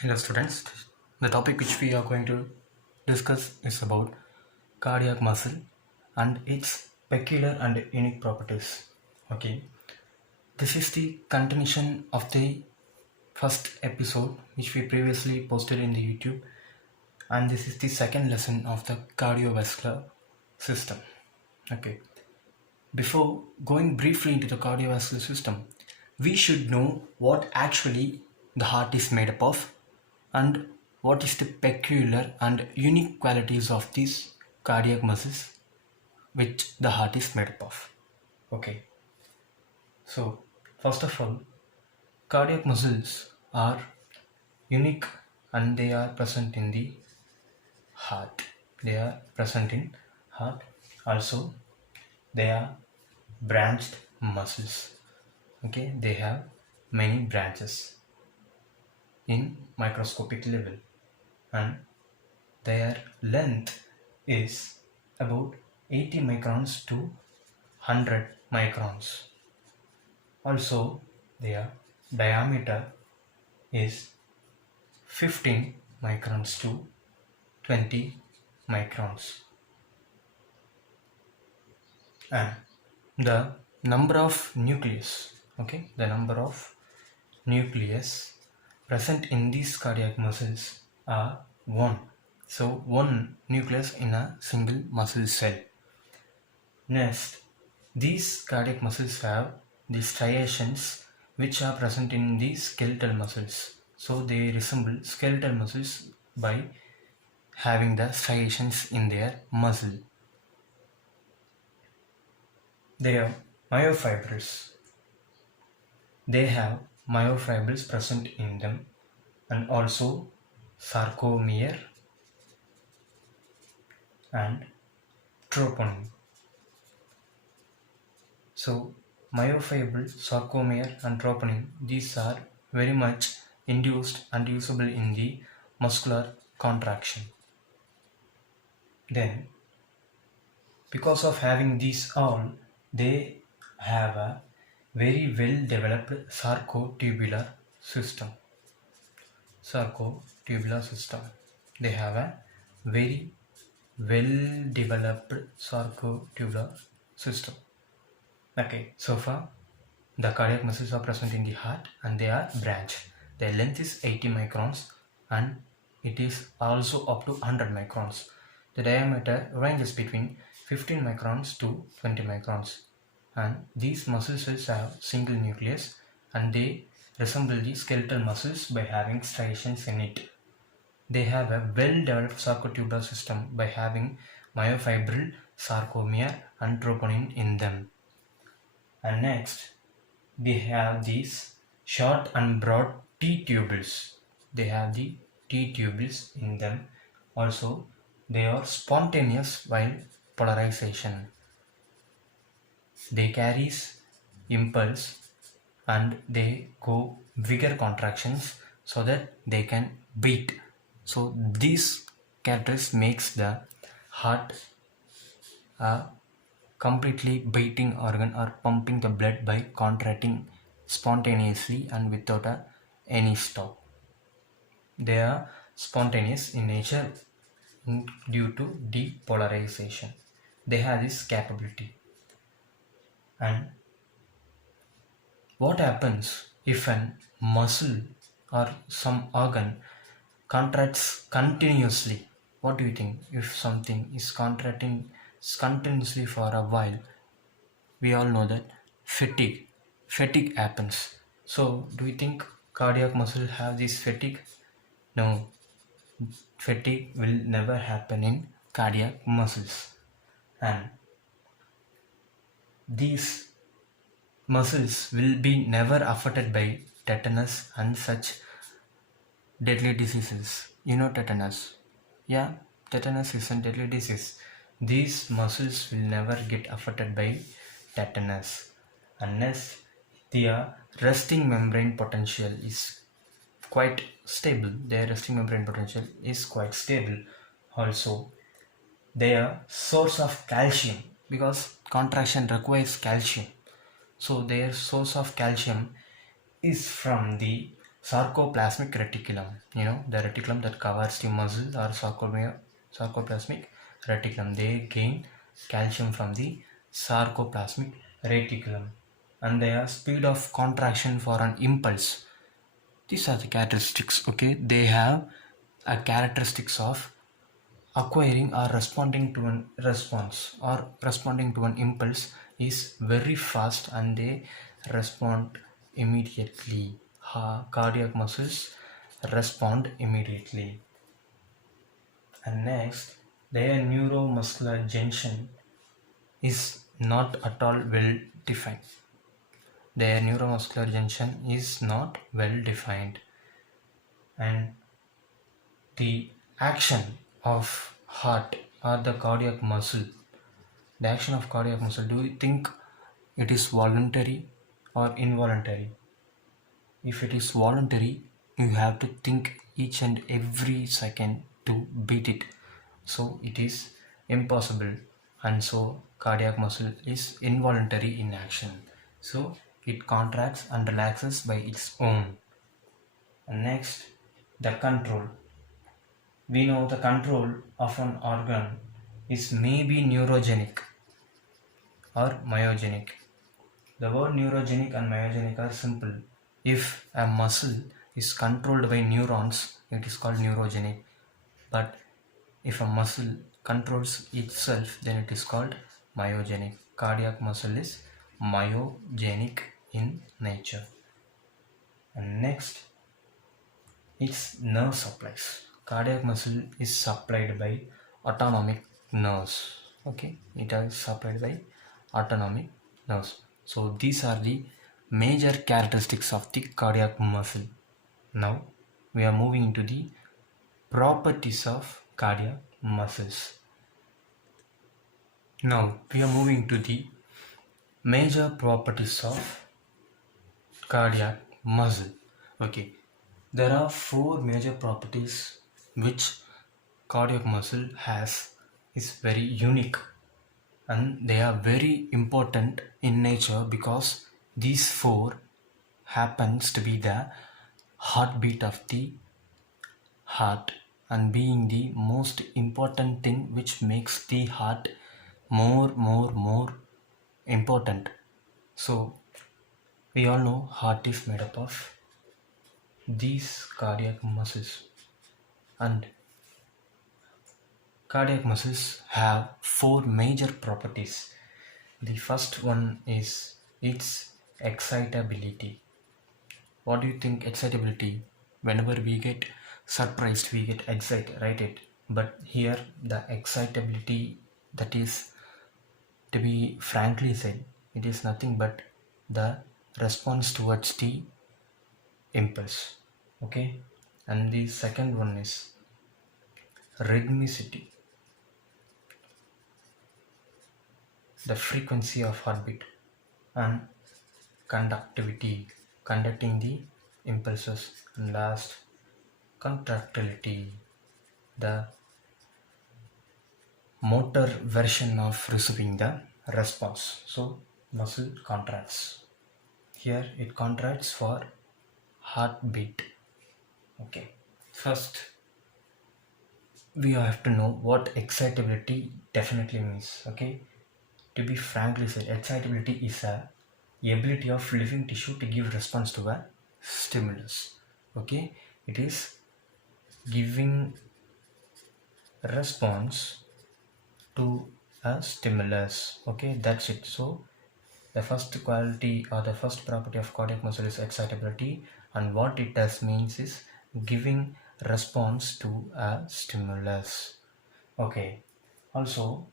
Hello students, the topic which we are going to discuss is about cardiac muscle and its peculiar and unique properties. Okay, this is the continuation of the first episode which we previously posted in the YouTube, and this is the second lesson of the cardiovascular system. Okay, before going briefly into the cardiovascular system, we should know what actually the heart is made up of and what is the peculiar and unique qualities of these cardiac muscles which the heart is made up of. Okay, so first of all, cardiac muscles are unique and they are present in the heart. They are present in heart. Also, they are branched muscles. Okay, they have many branches in microscopic level, and their length is about 80 microns to 100 microns. Also, their diameter is 15 microns to 20 microns. And the number of nucleus, okay, the number of nucleus present in these cardiac muscles are 1. So, 1 nucleus in a single muscle cell. Next, these cardiac muscles have the striations which are present in the skeletal muscles. So they resemble skeletal muscles by having the striations in their muscle. They have myofibrils. They have myofibrils present in them, and also sarcomere and troponin. So myofibril, sarcomere and troponin, these are very much induced and usable in the muscular contraction. Then, because of having these all, they have a very well developed sarcotubular system. Sarcotubular system. They have a very well developed sarcotubular system. Okay, so far the cardiac muscles are present in the heart and they are branched. Their length is 80 microns and it is also up to 100 microns. The diameter ranges between 15 microns to 20 microns. And these muscle cells have single nucleus and they resemble the skeletal muscles by having striations in it. They have a well-developed sarcotubular system by having myofibril, sarcomere and troponin in them. And next, they have these short and broad T tubules. They have the T tubules in them. Also, they are spontaneous while polarization. They carries impulse and they go bigger contractions so that they can beat. So these characters makes the heart a completely beating organ or pumping the blood by contracting spontaneously and without any stop. They are spontaneous in nature due to depolarization. They have this capability. And what happens if an muscle or some organ contracts continuously? What do you think? If something is contracting continuously for a while, we all know that fatigue happens. So do you think cardiac muscle have this fatigue? No, fatigue will never happen in cardiac muscles. And these muscles will be never affected by tetanus and such deadly diseases. You know tetanus? Yeah, tetanus is a deadly disease. These muscles will never get affected by tetanus unless their resting membrane potential is quite stable. Their resting membrane potential is quite stable. Also, their source of calcium, because contraction requires calcium. So their source of calcium is from the Sarcoplasmic reticulum. You know, the reticulum that covers the muscle or sarcoplasmic reticulum. They gain calcium from the sarcoplasmic reticulum. And their speed of contraction for an impulse. These are the characteristics. Okay, they have a characteristics of acquiring or responding to an response or responding to an impulse is very fast, and they respond immediately. Cardiac muscles respond immediately. And next, their neuromuscular junction is not at all well defined. Their neuromuscular junction is not well defined, and the action of heart or the cardiac muscle, the action of cardiac muscle, do you think it is voluntary or involuntary? If it is voluntary, you have to think each and every second to beat it, so it is impossible. And so cardiac muscle is involuntary in action, so it contracts and relaxes by its own. And next, the control. We know the control of an organ is maybe neurogenic or myogenic. The word neurogenic and myogenic are simple. If a muscle is controlled by neurons, it is called neurogenic. But if a muscle controls itself, then it is called myogenic. Cardiac muscle is myogenic in nature. And next, its nerve supplies. Cardiac muscle is supplied by autonomic nerves. Okay, it is supplied by autonomic nerves. So these are the major characteristics of the cardiac muscle. Now we are moving into the properties of cardiac muscles. Now we are moving to the major properties of cardiac muscle. Okay, there are four major properties which cardiac muscle has, is very unique, and they are very important in nature because these four happens to be the heartbeat of the heart, and being the most important thing which makes the heart more important. So we all know heart is made up of these cardiac muscles, and cardiac muscles have four major properties. The first one is its excitability. What do you think excitability? Whenever we get surprised, we get excited, right? But here the excitability, that is, to be frankly said, it is nothing but the response towards the impulse. Okay, and the second one is rhythmicity, the frequency of heartbeat, and conductivity, conducting the impulses. And last, contractility, the motor version of receiving the response. So muscle contracts. Here it contracts for heartbeat. Okay, first we have to know what excitability definitely means. Okay, to be frankly said, excitability is a ability of living tissue to give response to a stimulus. Okay, it is giving response to a stimulus. Okay, that's it. So the first quality or the first property of cardiac muscle is excitability, and what it does means is giving response to a stimulus. Okay, also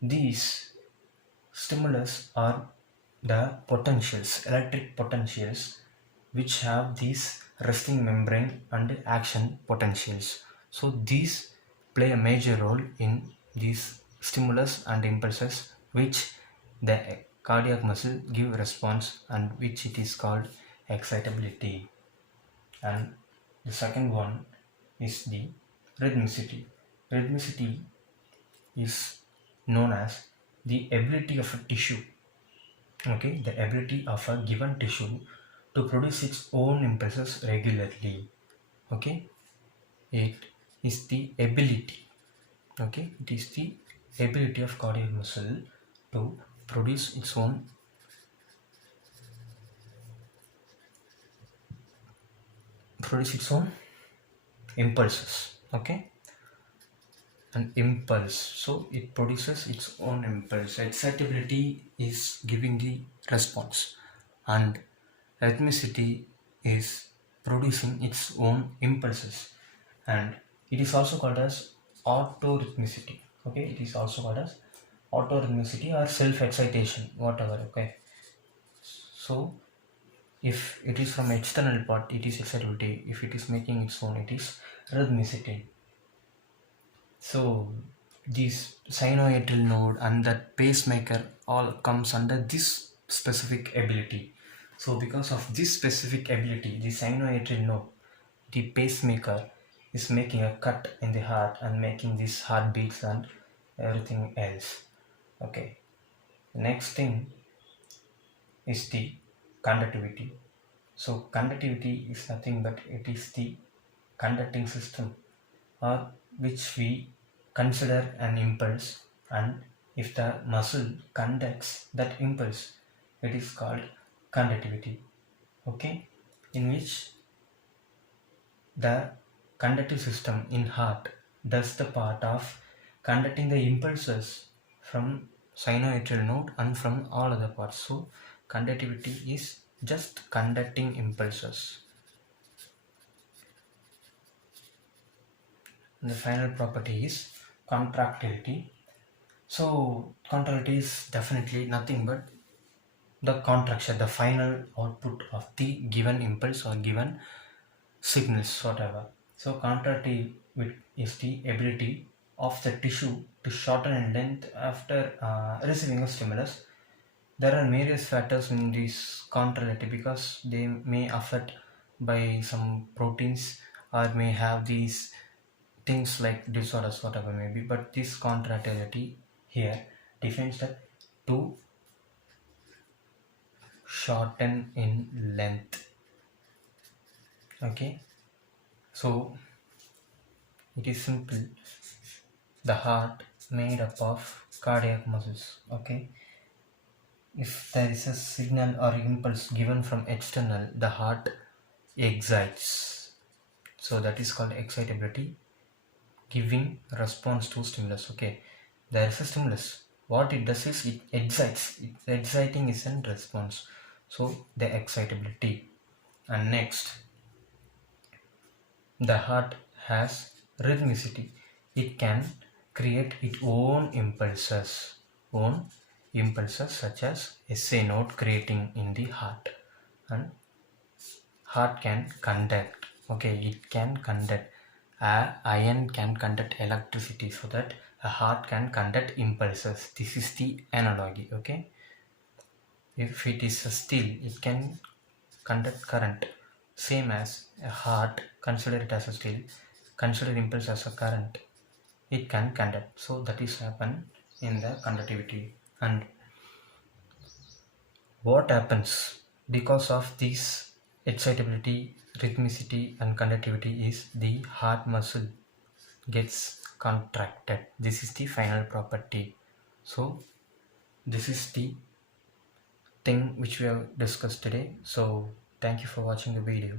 these stimulus are the potentials, electric potentials, which have these resting membrane and action potentials. So these play a major role in these stimulus and impulses which the cardiac muscle give response, and which it is called excitability. And the second one is the rhythmicity. Rhythmicity is known as the ability of a tissue, okay, the ability of a given tissue to produce its own impulses regularly. Okay, it is the ability. Okay, it is the ability of cardiac muscle to produce its own impulses. Okay, an impulse, so it produces its own impulse. Excitability is giving the response, and rhythmicity is producing its own impulses, and it is also called as autorhythmicity. Okay, it is also called as autorhythmicity or self-excitation, whatever. Okay, so if it is from external part, it is excitability. If it is making its own, it is rhythmicity. So this sinoatrial node and that pacemaker all comes under this specific ability. So because of this specific ability, the sinoatrial node, the pacemaker, is making a cut in the heart and making these heartbeats and everything else. Okay. Next thing is the conductivity. So conductivity is nothing but it is the conducting system, or which we consider an impulse, and if the muscle conducts that impulse, it is called conductivity. Okay, in which the conductive system in heart does the part of conducting the impulses from sinoatrial node and from all other parts. So conductivity is just conducting impulses. And the final property is contractility. So contractility is definitely nothing but the contraction, the final output of the given impulse or given signals, whatever. So contractility is the ability of the tissue to shorten in length after receiving a stimulus. There are various factors in this contractility because they may affect by some proteins or may have these things like disorders, whatever may be. But this contractility here defines that to shorten in length. Okay, so it is simple. The heart made up of cardiac muscles. Okay, if there is a signal or impulse given from external, the heart excites. So that is called excitability, giving response to stimulus. Okay, there is a stimulus. What it does is it excites. Exciting is a response. So the excitability. And next, the heart has rhythmicity. It can create its own impulses such as SA node creating in the heart. And heart can conduct. Okay, it can conduct. Iron can conduct electricity, so that a heart can conduct impulses. This is the analogy. Okay, if it is a steel, it can conduct current, same as a heart. Consider it as a steel, consider impulse as a current, it can conduct. So that is happen in the conductivity. And what happens because of this excitability, rhythmicity and conductivity is the heart muscle gets contracted. This is the final property. So this is the thing which we have discussed today. So thank you for watching the video.